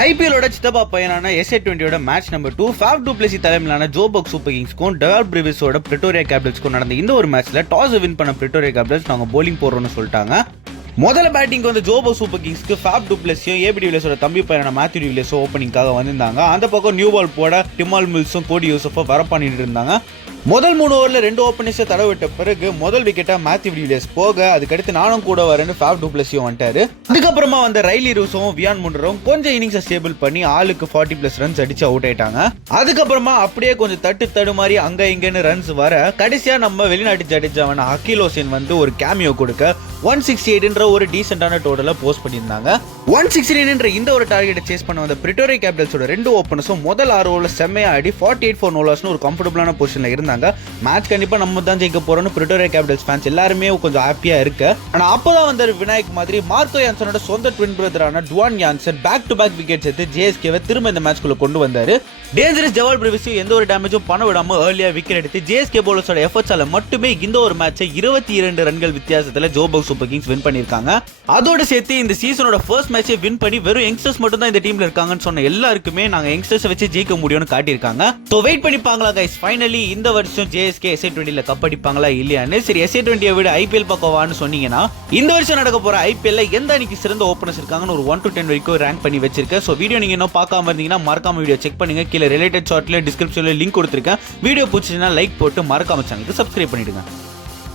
ஐபிஎலோட சித்தப்பா பையனான SA20 match number 2 Faf du Plessis தலைமையிலான ஜோபக் சூப்பர் கிங்ஸ்க்கும் டெவால் பிரிவிஸோட பிரிட்டோரியா கேபிட்டல்ஸ்க்கும் நடந்த இந்த ஒரு மேட்ச்ல டாஸ் வின் பண்ண பிரிட்டோரியா கேபிட்டல்ஸ் நாங்க போலிங் போடுறோம்னு சொல்லிட்டாங்க. முதல்ல பேட்டிங் வந்து ஜோபக் சூப்பர் கிங்ஸ்க்கு ஃபேப் டு பிளேசியும் ஏபி டிவிலியர்ஸோட தம்பி பையனான மேத்யூ டிவிலியர்ஸும் ஓப்பனிங்காக வந்திருந்தாங்க. அந்த பக்கம் நியூ பால் போட டிமால் மில்ஸும் கோடி யூசஃபும் வர பண்ணிட்டு இருந்தாங்க. முதல் 3 ஓவர்ல 2 ஓப்பனிங்ஸை தடவை விட்ட பிறகு முதல் விக்கெட்டா மேத்யூ டிவிலியர்ஸ் போக அதுக்கடுத்து நானும் கூட வரேன்னு ஃபேப் டு பிளேசியும் வந்துட்டாரு. அதுக்கப்புறமா வந்த ரைலி ரூஸும் வியான் முண்டரும் கொஞ்சம் இன்னிங்ஸை ஸ்டேபிள் பண்ணி ஆளுக்கு 40+ ரன்ஸ் அடிச்சு அவுட் ஆயிட்டாங்க. அதுக்கப்புறமா அப்படியே கொஞ்சம் தட்டு மாதிரி அங்க இங்கன்னு ரன்ஸ் வர கடைசியா நம்ம வெளிநாட்டு ஜடேஜாவான அகில் ஹுசைன் வந்து ஒரு கேமியோ கொடுக்க 168 ஒரு டீசென்டான டோட்டலை போஸ்ட் பண்ணியிருந்தாங்க. 169 இந்த ஒரு டார்கெட்டை சேஸ் பண்ண வந்த பிரிட்டோரியா கேபிட்டல்ஸோட 2 ஓப்பனர்ஸும் முதல் 6 ஓவர்ல செம்மையா ஆடி 48 for no lossனு ஒரு கம்ஃபர்டபுளான பொசிஷன்ல இருந்தாங்க. மேட்ச் கண்டிப்பா நம்ம தான் ஜெயிக்க போறோம்னு பிரிட்டோரியா கேபிட்டல்ஸ் ஃபேன்ஸ் எல்லாருமே கொஞ்சம் ஹாப்பியா இருக்கு. ஆனா அப்பதான் வந்த விநாயக் மாதிரி மார்க்கோ யான்சனோட சொந்த ட்வின் பிரதரான Duan Jansen back to back wickets எடுத்து ஜேஎஸ்கேவை திரும்ப இந்த மேட்ச்க்குள்ள கொண்டு வந்தாரு. டேஞ்சரஸ் ஜவால் பிரிவிஸ் எந்த ஒரு டேமேஜும் பண்ண விடாம ஏர்லியா விக்கெட் எடுத்து ஜேஎஸ்கே பவுலர்ஸோட எஃபர்ட்ஸால மட்டுமே இந்த ஒரு மேட்சை 22 ரன்கள் வித்தியாசத்துல ஜோபக் சூப்பர் கிங்ஸ் வின் பண்ணிருக்காங்க. அதோட சேர்த்து இந்த சீசனோட ஃபர்ஸ்ட் மேட்சை வின் பண்ணி வெறும் யங்ஸ்டர்ஸ் மட்டும் தான் இந்த டீம்ல இருக்காங்கன்னு சொன்ன எல்லாருக்குமே நாங்க யங்ஸ்டர்ஸ் வச்சு ஜெயிக்க முடியும்னு காட்டியிருக்காங்க. சோ வெயிட் பண்ணி பாக்கலாம் கைஸ். ஃபைனலி இந்த வருஷம் ஜேஎஸ்கே SA20ல கப் அடிப்பாங்களா இல்லையான்னு. சரி, SA20 விட ஐபிஎல் பக்கம் வான்னு சொன்னீங்கன்னா இந்த வருஷம் நடக்க போற ஐபிஎல்ல எந்த அணிக்கு சிறந்த ஓப்பனர்ஸ் இருக்காங்கன்னு ஒரு 1 to 10 வரைக்கும் ரேங்க் பண்ணி வச்சிருக்கேன். சோ வீடியோ நீங்க இன்னும் பார்க்காம இருந்தீங்கன்னா மறக்காம வீடியோ செக் பண்ணுங்க. கீழே ரிலேட்டட் ஷார்ட்ல டிஸ்கிரிப்ஷன்ல லிங்க் கொடுத்துருக்கேன். வீடியோ பிடிச்சிருந்தா லைக் போட்டு மறக்காம சேனலுக்கு சப்ஸ்கிரைப் பண்ணிடுங்க.